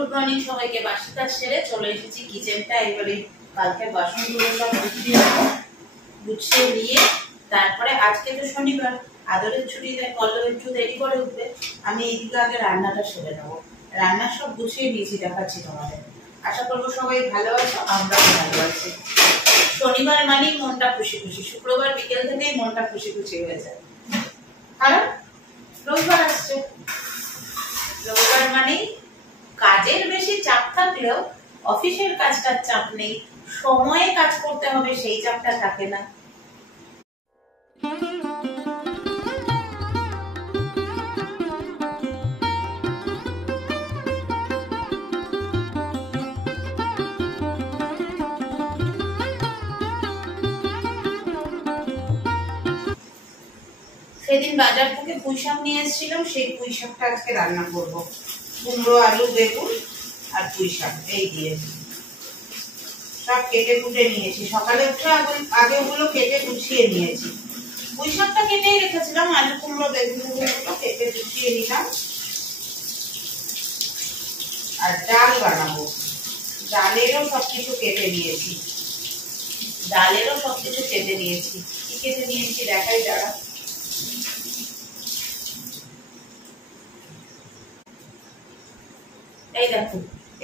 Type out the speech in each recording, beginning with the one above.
Good morning সবাইকে। বাসি কাজ সেরে চলে এসেছি কিচেনটা। এবারে কালকে বাসনগুলো সব গুছিয়ে নিয়ে তারপরে আজকে তো শনিবার, আদরের ছুটি, তাই পল্লব একটু দেরি করে উঠবে। আমি এইদিকে আগে রান্নাটা সেরে নেবো। রান্না সব গুছিয়ে নিয়েছি, দেখাচ্ছি তোমাদের। আশা করবো সবাই ভালো আছো, আমরাও ভালো আছি। শনিবার মানেই মনটা খুশি খুশি, শুক্রবার বিকেল থেকেই মনটা খুশি খুশি হয়ে যায়, কারণ রবিবার আসছে। রবিবার মানেই কাজের বেশি চাপ থাকলেও অফিসের কাজটার চাপ নেই, সময়ে কাজ করতে হবে সেই চাপটা থাকে না। সেদিন বাজার থেকে পুঁই শাক নিয়ে এসেছিলাম, সেই পুঁই শাকটা আজকে রান্না করব। কুমড়ো, আলু, বেগুন আর পুঁই শাক এই দিয়ে সব কেটে কুটে নিয়েছি। সকালে উঠে আগে ওগুলো কেটে গুছিয়ে নিয়েছি। পুঁই শাকটা কেটেই রেখেছিলাম, আলু, কুমড়ো, বেগুন গুলো কেটে গুছিয়ে নিলাম। আর ডাল বানাবো, ডালেরও সবকিছু কেটে নিয়েছি। কি কেটে নিয়েছি দেখাই দাঁড়া। এই দেখো,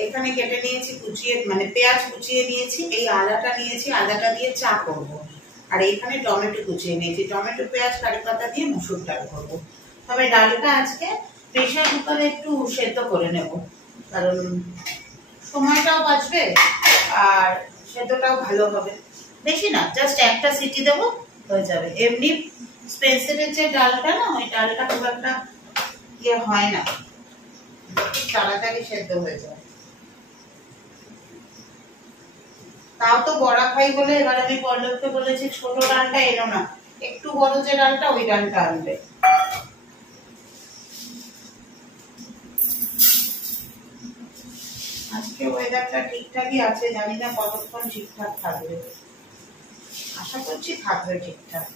এখানে কেটে নিয়েছি, কুচিয়ে মানে পেঁয়াজ কুচিয়ে নিয়েছি। এই আদাটা নিয়েছি, আদাটা দিয়ে চা করব। আর এখানে টমেটো কুচিয়ে নিয়েছি, টমেটো, পেঁয়াজ, কারি পাতা দিয়ে মুসুর ডাল করব। তবে ডালটা আজকে প্রেসার কুকারে একটু সেদ্ধ করে নেব, কারণ সময়টাও বাঁচবে আর সেদ্ধটাও ভালো হবে। বেশি না, জাস্ট একটা সিটি দেবো, হয়ে যাবে। এমনি স্পেন্সারের যে ডালটা না, ওই ডালটা খুব একটা ইয়ে হয় না, তাড়াতাড়ি সেদ্ধ হয়ে যায়। তাও তো বড়া খাই বলে এবার আমি পল্লবকে বলেছি ছোট ডালটা এনো না, একটু বড় যে ডালটা ওই ডালটা আনবে। আজকে ওয়েদারটা ঠিকঠাকই আছে, জানি না কতক্ষণ ঠিকঠাক থাকবে। আশা করছি থাকবে ঠিকঠাক।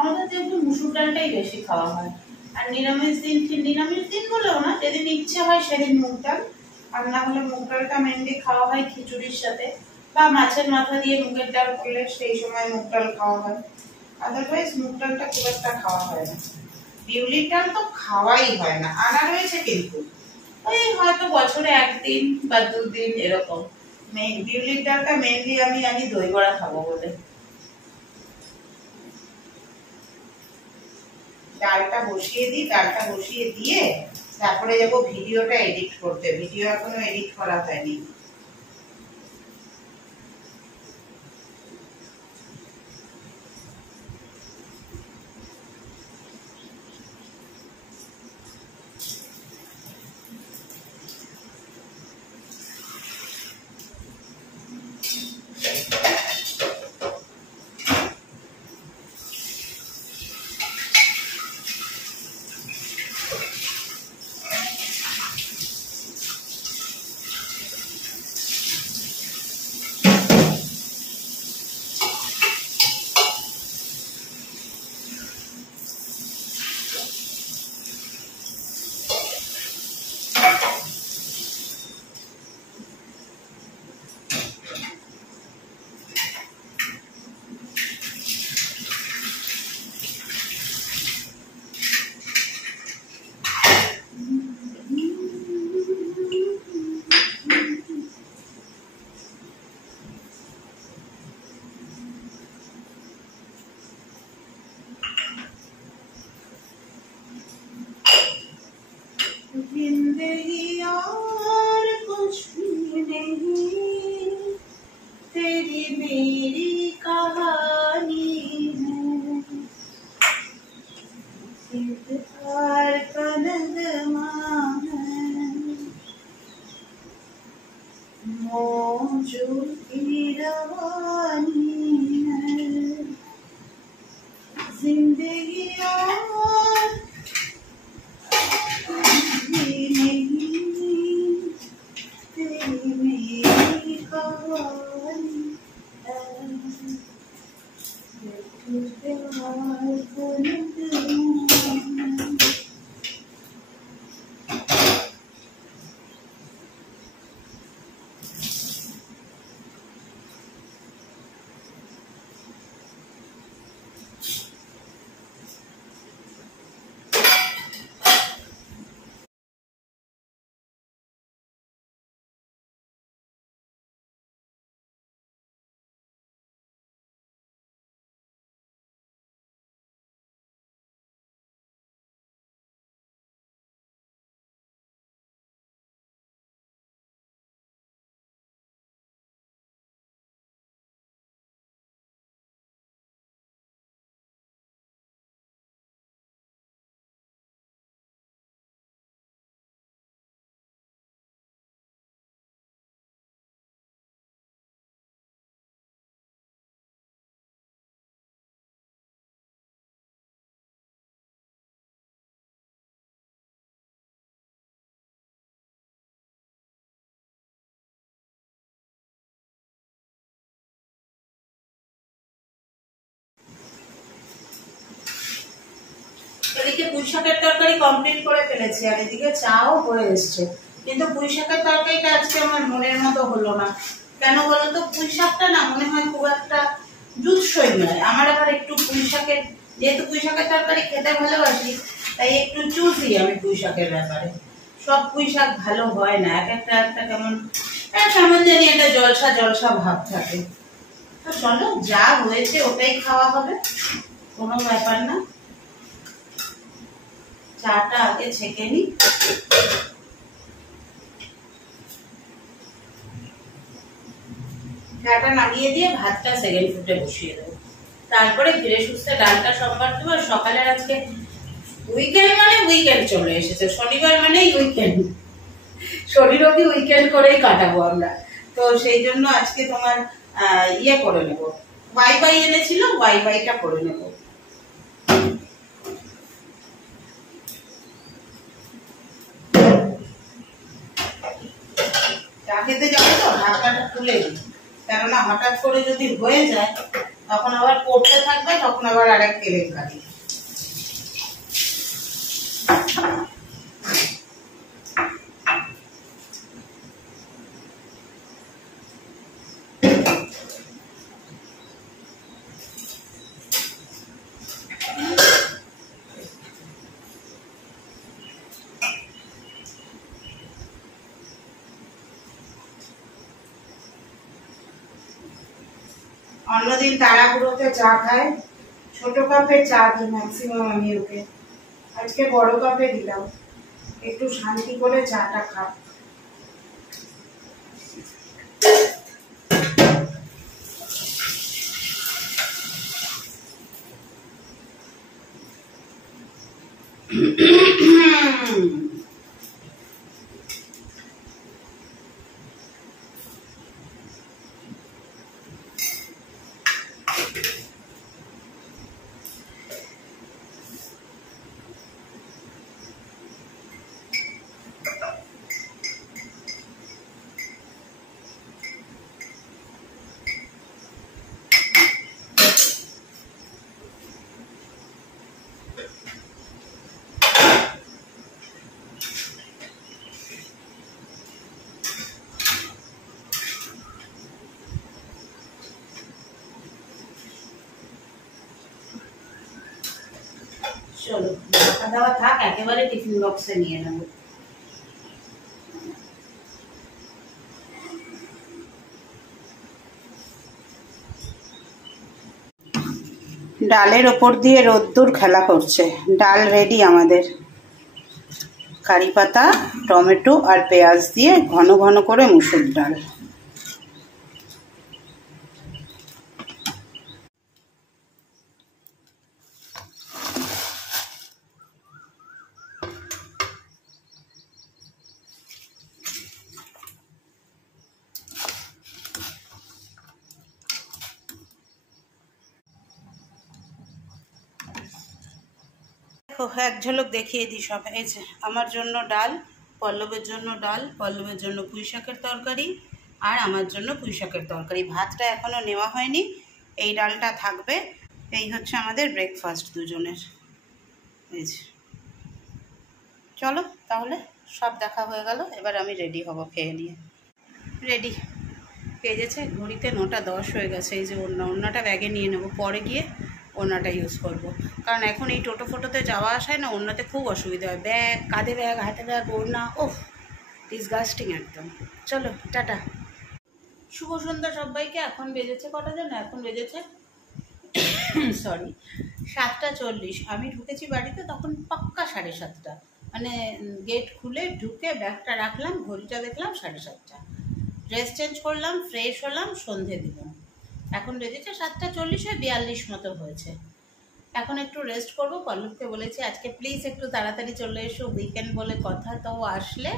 আমাদের যেহেতু মুসুর ডালটাই বেশি খাওয়া হয়, আর নিরামিষ দিন বলেও না, যেদিন ইচ্ছে হয় সেদিন মুগ ডাল, আর না হলে মুগ ডালটা মেনলি খাওয়া হয় খিচুড়ির সাথে, বা মাছের মাথা দিয়ে মুগের ডাল করলে সেই সময় মুগ ডাল খাওয়া হয়। আদারওয়াইজ মুগ ডালটা খুব একটা খাওয়া হয় না। বিউলির ডাল তো খাওয়াই হয় না, আনা রয়েছে কিন্তু ওই হয়তো বছরে একদিন বা দুদিন এরকম। বিউলির ডালটা মেনলি আমি আনি দই বড়া খাবো বলে। ডালটা বসিয়ে দিই, ডালটা বসিয়ে দিয়ে তারপরে যাবো ভিডিওটা এডিট করতে। ভিডিও এখনো এডিট করা হয়নি। जिंदगी और कुछ भी नहीं, तेरी मेरी कहानी है, इंतजार का नगमा है, मौजूद की रवानी है, जिंदगी और এদিকে পুঁই শাকের তরকারি কমপ্লিট করে ফেলেছি আর এদিকে চাও হয়ে এসছে, কিন্তু পুঁই শাকের তরকারিটা আজকে আমার মনের মতো হলো না। কেন বলতো, পুঁই শাকটা না মনে হয় খুব একটা জুৎসই নয়। আমার আবার একটু পুঁই শাকের, যেহেতু পুঁই শাকের তরকারি খেতে ভালোবাসি, তাই একটু চুজি আমি পুঁই শাকের ব্যাপারে। সব পুঁই শাক ভালো হয় না, এক একটা একটা কেমন কেমন জানি একটা জলসা জলসা ভাব থাকে। তো চলো, যা হয়েছে ওটাই খাওয়া হবে, কোনো ব্যাপার না। চাটা আগে ছেঁকে নি। চাটা নামিয়ে দিয়ে ভাতটা সেকেন্ড ফুটে বসিয়ে দেবো, তারপরে ফিরে সুস্থে ডালটা সম্বার দেবো। সকালের আজকে উইকেন্ড মানে উইকেন্ড চলে এসেছে, শনিবার মানেই উইকেন্ড, শনি রবি উইকেন্ড করেই কাটাবো আমরা। তো সেই জন্য আজকে তোমার ইয়ে করে নেব, ওয়াইফাই এনেছিল, ওয়াইফাইটা করে নেব। চা খেতে যাবো তো ঢাকাটা খুলে দিই, কেননা হঠাৎ করে যদি হয়ে যায় তখন আবার পড়তে থাকবে, তখন আবার আরেক তেলের গাড়ি। অন্যদিন তাড়াহুড়োতে চা খায়, ছোট কাপে চা দিই ম্যাক্সিমাম আমি ওকে, আজকে বড় কাপে দিলাম, একটু শান্তি করে চাটা খা। চলো ঢাকা দেওয়া থাক, একেবারে টিফিন বক্সে নিয়ে নেব। ডালের ওপর দিয়ে রোদ্দুর খেলা করছে। ডাল রেডি আমাদের, কারি পাতা, টমেটো আর পেঁয়াজ দিয়ে ঘন ঘন করে মুসুর ডাল। এক ঝলক দেখিয়ে দিই সব। এই যে আমার জন্য ডাল, পল্লবের জন্য ডাল, পল্লবের জন্য পুঁই শাকের তরকারি, আর আমার জন্য পুঁই শাকের তরকারি। ভাতটা এখনও নেওয়া হয়নি, এই ডালটা থাকবে। এই হচ্ছে আমাদের ব্রেকফাস্ট দুজনের। এই যে চলো তাহলে, সব দেখা হয়ে গেল, এবার আমি রেডি হব খেয়ে নিয়ে। রেডি পেয়েছে, ঘড়িতে 9:10 হয়ে গেছে। এই যে ওড়নাটা ব্যাগে নিয়ে নেবো, পরে গিয়ে ওড়নাটা ইউজ করব, কারণ এখন এই টোটো ফোটোতে যাওয়া আসায় না ওড়নাতে খুব অসুবিধা হয়। ব্যাগ, কাঁধে ব্যাগ, হাতে ব্যাগ, ওড়না, ওহ ডিসগাস্টিং একদম। চলো টাটা, শুভ সন্ধ্যা সবাইকে। এখন বেজেছে কটা জানো? এখন বেজেছে সরি 7:40। আমি ঢুকেছি বাড়িতে তখন পাক্কা 7:30, মানে গেট খুলে ঢুকে ব্যাগটা রাখলাম, ঘড়িটা দেখলাম 7:30। ড্রেস চেঞ্জ করলাম, ফ্রেশ হলাম, সন্ধে দিলাম, এখন বেজেছে 7:40, 42 মতো হয়েছে। এখন একটু রেস্ট করবো। পল্লবকে বলেছি আজকে প্লিজ একটু তাড়াতাড়ি চলে এসো, উইকেন্ড বলে কথা। তো ও আসলে,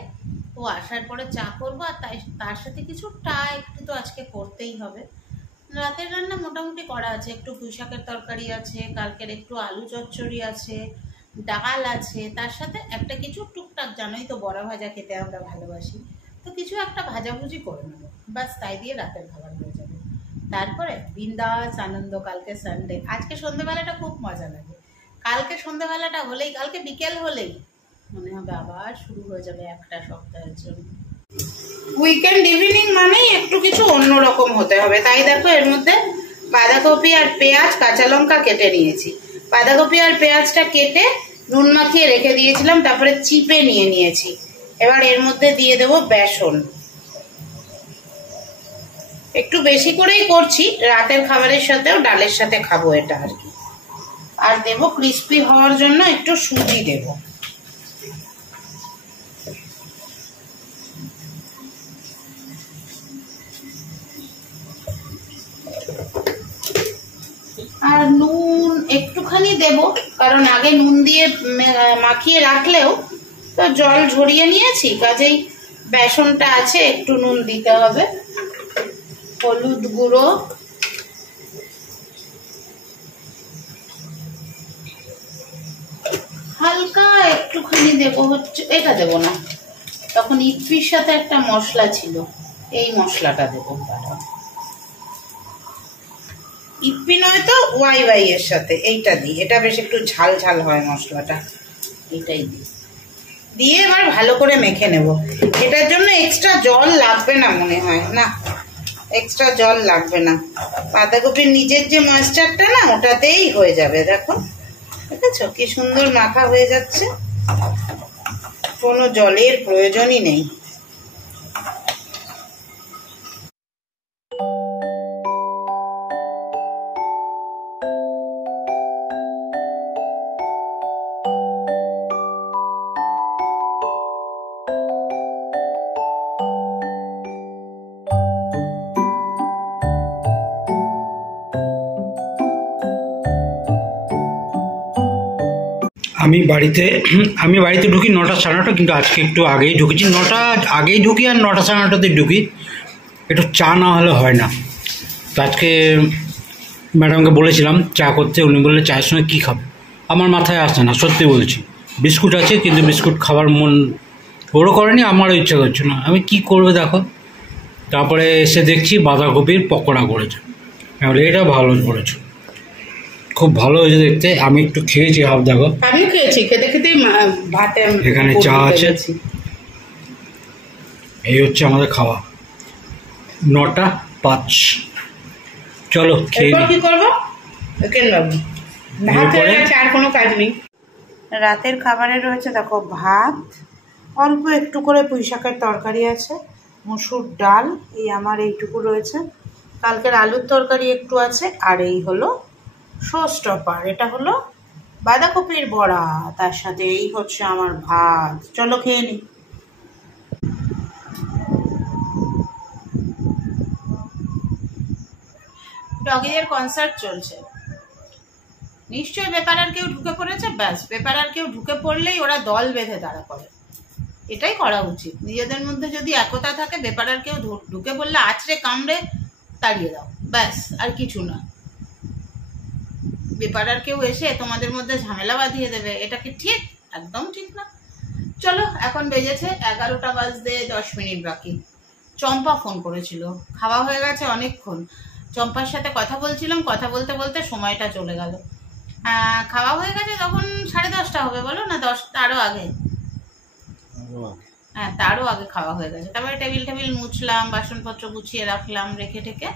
ও আসার পরে চা করবো, আর তার সাথে কিছু একটু তো আজকে করতেই হবে। রাতের রান্না মোটামুটি করা আছে, একটু পুঁই শাকের তরকারি আছে, কালকের একটু আলু চচ্চড়ি আছে, ডাল আছে, তার সাথে একটা কিছু টুকটাক, জানোই তো বড়া ভাজা খেতে আমরা ভালোবাসি, তো কিছু একটা ভাজাভুজি করে নেবো, বাস তাই দিয়ে রাতের খাবার হয়ে যাবে। তারপরে বিন্দাস আনন্দ, কালকে সানডে। আজকে সন্ধ্যেবেলাটা খুব মজা লাগে, কালকে সন্ধ্যাবেলাটা হলেই, কালকে বিকেল হলেই মনে হবে আবার শুরু হয়ে যাবে একটা সপ্তাহের জন্য। উইকেন্ড ইভিনিং মানেই একটু কিছু অন্যরকম হতে হবে। তাই দেখো এর মধ্যে বাঁধাকপি আর পেঁয়াজ, কাঁচা লঙ্কা কেটে নিয়েছি। বাঁধাকপি আর পেঁয়াজটা কেটে নুন মাখিয়ে রেখে দিয়েছিলাম, তারপরে চিপে নিয়ে নিয়েছি। এবার এর মধ্যে দিয়ে দেব বেসন। একটু বেশি করেই করছি, রাতের খাবারের সাথেও ডালের সাথে খাবো এটা আর কি। আর দেব ক্রিস্পি হওয়ার জন্য একটু সুজি দেব। আর নুন একটুখানি দেব, কারণ আগে নুন দিয়ে মাখিয়ে রাখলেও তো জল ঝরিয়ে নিয়েছি, কাজেই বেসনটা আছে, একটু নুন দিতে হবে। হলুদ গুঁড়ো, হালকা একটুখানি দেব হচ্ছে, এটা দেব না, তখন ইপির সাথে একটা মশলা ছিল, এই মশলাটা দেবো। ইপি নয় তো ওয়াই ওয়াই এর সাথে এইটা দিই, এটা বেশ একটু ঝাল ঝাল হয় মশলাটা, এটাই দিই। দিয়ে এবার ভালো করে মেখে নেব। এটার জন্য এক্সট্রা জল লাগবে না মনে হয়, না এক্সট্রা জল লাগবে না। বাঁধাকপির নিজের যে ময়েশ্চারটা না, ওটাতেই হয়ে যাবে। দেখো দেখেছো কি সুন্দর মাখা হয়ে যাচ্ছে, কোনো জলের প্রয়োজনই নেই। আমি বাড়িতে ঢুকি 9টা 9:30, কিন্তু আজকে একটু আগেই ঢুকেছি। 9টা আগেই ঢুকি আর 9টা 9:30 ঢুকি, একটু চা না হলে হয় না। তো আজকে ম্যাডামকে বলেছিলাম চা করতে, উনি বললে চায়ের সঙ্গে কী খাবে, আমার মাথায় আসছে না, সত্যি বলছি। বিস্কুট আছে, কিন্তু বিস্কুট খাবার মন ওরও করেনি, আমারও ইচ্ছা করছে না। আমি কি করবো দেখো, তারপরে এসে দেখছি বাঁধাকপির পকোড়া করেছে। এবার এটা ভালো করেছে, খুব ভালো হয়েছে দেখতে। আমি একটু খেয়েছি, হাফ দেখো, আমিও খেয়েছি, খেতে খেতে ভাতে এখানে চা আছে। এই হচ্ছে আমাদের খাওয়া, 9টা 5। চলো খেয়ে কি করবো, আর কোনো কাজ নেই। রাতের খাবারে রয়েছে দেখো ভাত, অল্প একটু করে পুঁই শাকের তরকারি আছে, মসুর ডাল, এই আমার এইটুকু রয়েছে, কালকের আলুর তরকারি একটু আছে, আর এই হলো শোস্টপার, এটা হলো বাঁধাকপির বড়া, তার সাথে এই হচ্ছে আমার ভাত। চলো খেয়ে নি। ডগিদের কনসার্ট চলছে, নিশ্চয়ই পেপার আর কেউ ঢুকে পড়েছে, ব্যাস পেপার আর কেউ ঢুকে পড়লেই ওরা দল বেঁধে দাঁড়া করে। এটাই করা উচিত, নিজেদের মধ্যে যদি একতা থাকে, পেপার আর কেউ ঢুকে পড়লে আছড়ে কামড়ে তাড়িয়ে দাও, ব্যাস আর কিছু না। পেপার আর কেউ এসে তোমাদের মধ্যে ঝামেলা বাঁধিয়ে দেবে, এটা কি ঠিক? একদম ঠিক না। চলো এখন বেজেছে 11টা বাজতে 10 মিনিট বাকি। চম্পা ফোন করেছিল, খাওয়া হয়ে গেছে অনেকক্ষণ, চম্পার সাথে কথা বলছিলাম, কথা বলতে বলতে সময়টা চলে গেল। খাওয়া হয়ে গেছে তখন 10:30 হবে, বলো না 10, তারও আগে, হ্যাঁ তারও আগে খাওয়া হয়ে গেছে। তারপরে টেবিল মুছলাম, বাসনপত্র গুছিয়ে রাখলাম, রেখে টেকে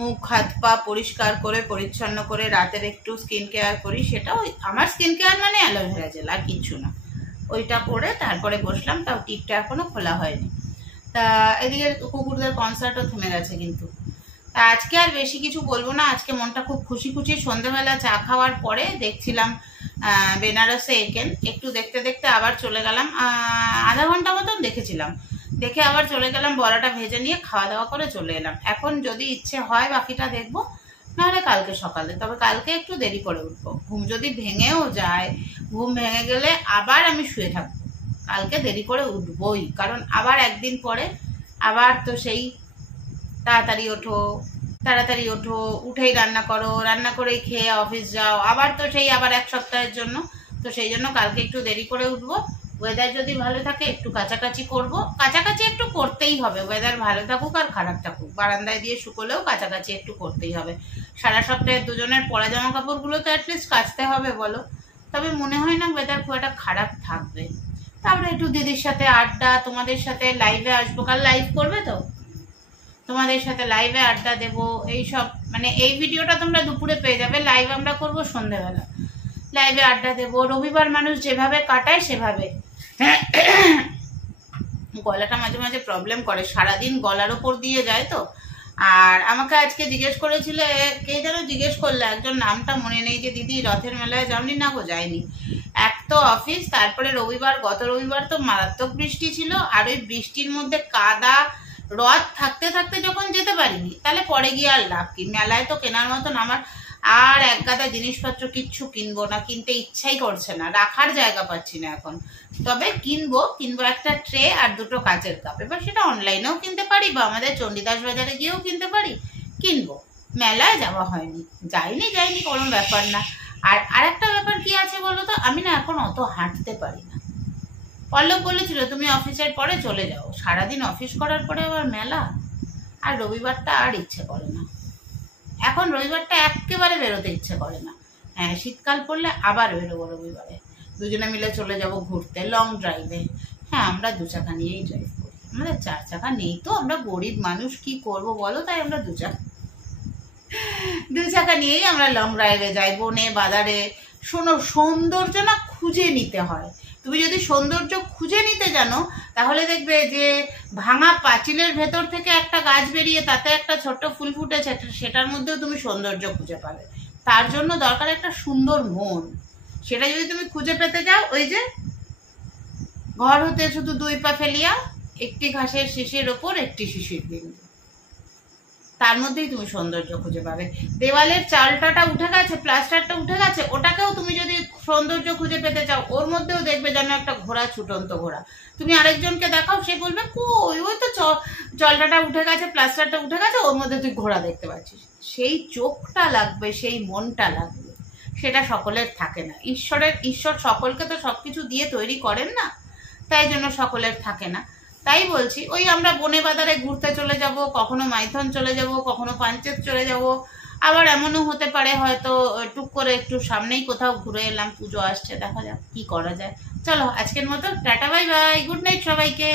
মুখ হাত পা পরিষ্কার করে পরিচ্ছন্ন করে রাতের একটু স্কিন কেয়ার করি। সেটাও আমার স্কিন কেয়ার মানে অ্যালোভেরা জেল, আর কিচ্ছু না। ওইটা করে তারপরে বসলাম, তাও টিপটা এখনো খোলা হয়নি। তা এদিকে কুকুরদের কনসার্টও থেমে গেছে কিন্তু। তা আজকে আর বেশি কিছু বলবো না, আজকে মনটা খুব খুশি। সন্ধ্যাবেলা চা খাওয়ার পরে দেখছিলাম বেনারসে একেন, একটু দেখতে দেখতে আবার চলে গেলাম, আধা ঘন্টা মতন দেখেছিলাম, দেখে আবার চলে গেলাম, বড়াটা ভেজে নিয়ে খাওয়া দাওয়া করে চলে এলাম। এখন যদি ইচ্ছে হয় বাকিটা দেখবো, নাহলে কালকে সকালে। তবে কালকে একটু দেরি করে উঠবো, ঘুম যদি ভেঙেও যায়, ঘুম ভেঙে গেলে আবার আমি শুয়ে থাকবো। কালকে দেরি করে উঠবোই, কারণ আবার একদিন পরে আবার তো সেই তাড়াতাড়ি ওঠো, উঠেই রান্না করো, রান্না করেই খেয়ে অফিস যাও, আবার তো সেই আবার 1 সপ্তাহের জন্য। তো সেই জন্য কালকে একটু দেরি করে উঠবো। ওয়েদার যদি ভালো থাকে একটু কাছাকাছি করব, কাছাকাছি একটু করতেই হবে, ওয়েদার ভালো থাকুক আর খারাপ থাকুক, বারান্দায় দিয়ে শুকোলেও কাছাকাছি একটু করতেই হবে। সারা সপ্তাহে দুজনের পরা জামা কাপড়গুলো তো অ্যাটলিস্ট কাচতে হবে বলো। তবে মনে হয় না ওয়েদার খুব একটা খারাপ থাকবে। তারপরে একটু দিদির সাথে আড্ডা, তোমাদের সাথে লাইভে আসবো, কাল লাইভ করবে তো, তোমাদের সাথে লাইভে আড্ডা দেবো এইসব। মানে এই ভিডিওটা তোমরা দুপুরে পেয়ে যাবে, লাইভ আমরা করবো সন্ধ্যেবেলা, লাইভে আড্ডা দেবো। রবিবার মানুষ যেভাবে কাটায় সেভাবে। গলাটা মাঝে মাঝে প্রবলেম করে, সারাদিন গলার ওপর দিয়ে যায় তো। আর আমাকে আজকে জিজ্ঞেস করেছিল, কে যেন জিজ্ঞেস করলো একজন, নামটা মনে নেই, যে দিদি রথের মেলায় যাওনি? না গো যাইনি। এক তো অফিস, তারপরে রবিবার, গত রবিবার তো মারাত্মক বৃষ্টি ছিল, আর ওই বৃষ্টির মধ্যে কাদা, রথ থাকতে থাকতে যখন যেতে পারিনি, তাহলে পরে গিয়ে আর লাভ কি? মেলায় তো কেনার মতন আমার আর এক গাদা জিনিসপত্র কিচ্ছু কিনবো না, কিনতে ইচ্ছাই করছে না, রাখার জায়গা পাচ্ছি না এখন। তবে কিনবো একটা ট্রে আর দুটো কাচের কাপ। এবার সেটা অনলাইনেও কিনতে পারি বা আমাদের চণ্ডীদাস বাজারে গিয়েও কিনতে পারি, কিনবো। মেলায় যাওয়া হয়নি, যাইনি কোনো ব্যাপার না। আর আরেকটা ব্যাপার কি আছে বলো তো, আমি না এখন অত হাঁটতে পারি না। পল্লব বলেছিল তুমি অফিসের পরে চলে যাও, সারাদিন অফিস করার পরে আবার মেলা, আর রবিবারটা আর ইচ্ছে করে না। এখন রবিবারটা একেবারে বেরোতে ইচ্ছে করে না। হ্যাঁ, শীতকাল পড়লে আবার বেরোবো রবিবারে, দুজনে মিলে চলে যাব ঘুরতে, লং ড্রাইভে। হ্যাঁ, আমরা 2 চাকা নিয়েই ড্রাইভ করি, আমাদের 4 চাকা নেই তো, আমরা গরিব মানুষ, কি করব বলো, তাই আমরা 2 চাকা নিয়েই আমরা লং ড্রাইভে যাই, বনে বাজারে। শোনো, সৌন্দর্য না খুঁজে নিতে হয়। তুমি যদি সৌন্দর্য খুঁজে নিতে জানো, তাহলে দেখবে যে ভাঙা পাঁচিলের ভেতর থেকে একটা গাছ বেরিয়ে তাতে একটা ছোট্ট ফুল ফুটেছে, সেটার মধ্যেও তুমি সৌন্দর্য খুঁজে পাবে। তার জন্য দরকার একটা সুন্দর মন। সেটা যদি তুমি খুঁজে পেতে যাও, ওই যে ঘর হতে শুধু 2 পা ফেলিয়া একটি ঘাসের শিশির ওপর একটি শিশির বিন্দু, তার মধ্যেই তুমি সৌন্দর্য খুঁজে পাবে। দেওয়ালের চালটাটা উঠে গেছে, প্লাস্টারটা উঠে গেছে, ওটাকেও তুমি যদি সৌন্দর্য খুঁজে পেতে চাও, ওর মধ্যেও দেখবে যেন একটা ঘোড়া, ছুটন্ত ঘোড়া। তুমি আরেকজনকে দেখাও, সে বলবে কই, ওই তো চলটাটা উঠে গেছে, প্লাস্টারটা উঠে গেছে, ওর মধ্যে তুই ঘোড়া দেখতে পাচ্ছিস। সেই চোখটা লাগবে, সেই মনটা লাগবে, সেটা সকলের থাকে না। ঈশ্বর সকলকে তো সবকিছু দিয়ে তৈরি করেন না, তাই জন্য সকলের থাকে না। তাই বলছি, ওই আমরা বনে বাজারে ঘুরতে চলে যাব, কখনো মাইথন চলে যাব, কখনো পাঞ্চেত চলে যাব, আবার এমনও হতে পারে হয়তো টুক করে একটু সামনেই কোথাও ঘুরে এলাম, পুজো আসছে, দেখা যাক কি করা যায়। চলো আজকের মতো tata, bye bye, good night সবাইকে।